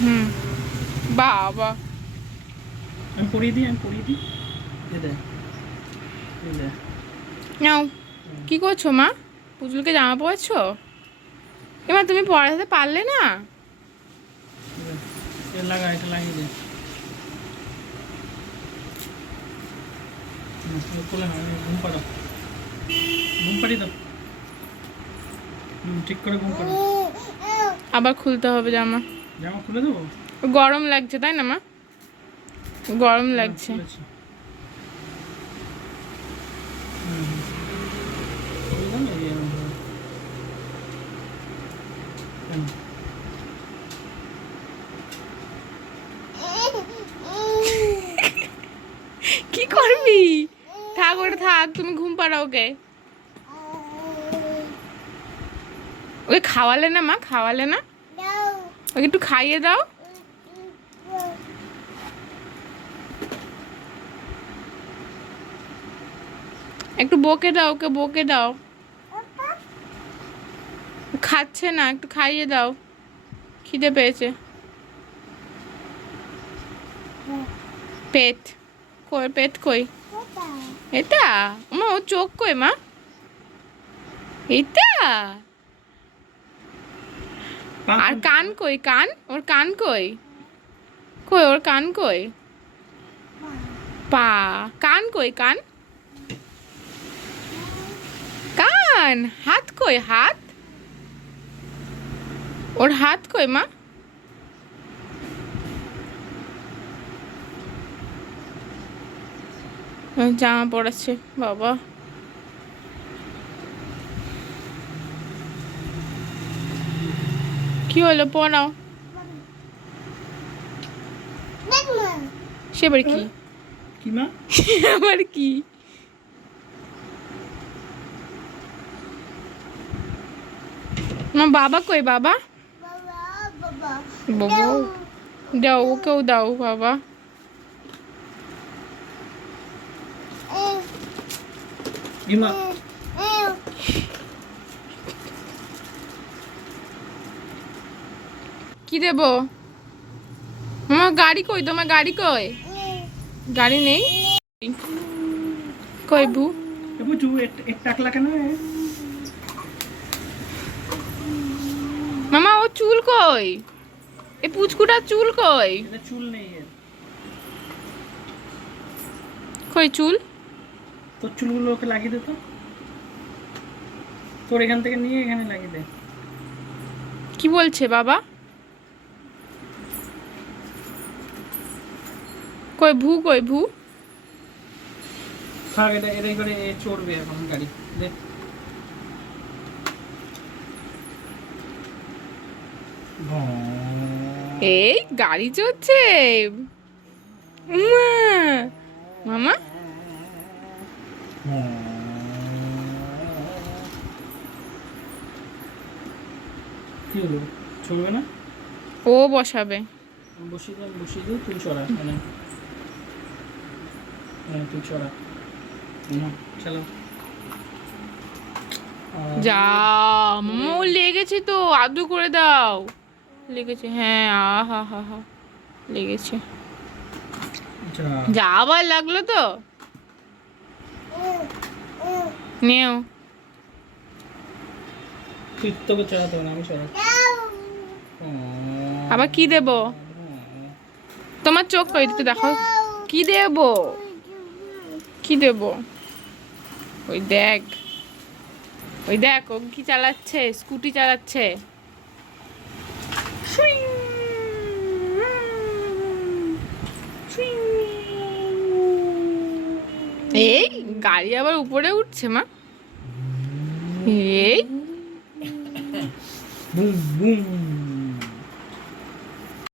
হুম বাবা। আমি পড়িয়ে দিই আমি পড়িয়ে দিই। এ দে। এ দে। নাও। কি করছ মা? পুজলকে জামা পড়াচ্ছো এবার তুমি পড়াতে পারলে না? লাগা এটা লাগিয়ে দে। হুম, এটা খুলে না এই ঘুম পাড়াও ঘুম পাড়িয়ে দাও। ঠিক করে ঘুম পাড়াও আবার খুলতে হবে জামা। জামা খুলে দেবো? গরম লাগছে তাই না মা? গরম লাগছে। হ্যাঁ। হুম। কি করবি? থাক ওটা থাক তুমি ঘুম পাড়াও ওকে। ওকে খাওয়ালে না মা? খাওয়ালে না? ওকে একটু খাইয়ে দাও। একটু বকে দাও, ওকে বকে দাও। খাচ্ছে না, একটু খাইয়ে দাও। খিদে পেয়েছে। পেট। কই পেট কই? এটা? ও চোখ কই মা? এটা? আর কান কই? কান? ওর কান কই? কই ওর কান কই? পা। কান কই? কান? কান। হাত কই? হাত? ওর হাত কই, মা? জামা পড়াচ্ছে বাবা। কি হলো? পড়াও সে আবার কি? কি মা? আবার কি? মা বাবা কই বাবা? বাবা। দাও ওকেও দাও বাবা। কি কি দেব? আমার গাড়ি কই? তোমার গাড়ি কই? গাড়ি নেই? কই বু? মামা ও চুল কই? এ পুচকুটার চুল কই? চুল নেই কই চুল? তোর চুলগুলো ওকে লাগিয়ে দে তো। তোর এখান থেকে নিয়ে এখানে লাগিয়ে দে। কি বলছে বাবা? কই ভু কই ভু? থাক এটা এটাই করে এ চড়বে এখন গাড়ি। দে। এই গাড়ি চড়ছে। উমা। মামা? কি হলো? চলবে না? ও বসাবে। বসিয়ে বসিয়ে দিই তুই চড়া মানে। তুই চড়া চলো। যা মামা লেগেছে তো আদু করে দাও। লেগেছে হ্যাঁ আহা হা হা লেগেছে। যা। আবার লাগল তো? নেও। তোকে চড়াতে না আমি চড়া আবার কি দেব? তোমার চোখ কই? একটু দেখো। কি দেব? কি দেব? ওই দেখ। ওই দেখ, ও কি চালাচ্ছে? স্কুটি চালাচ্ছে। এই, গাড়ি আবার উপরে উঠছে, মা। এই। Boom boom.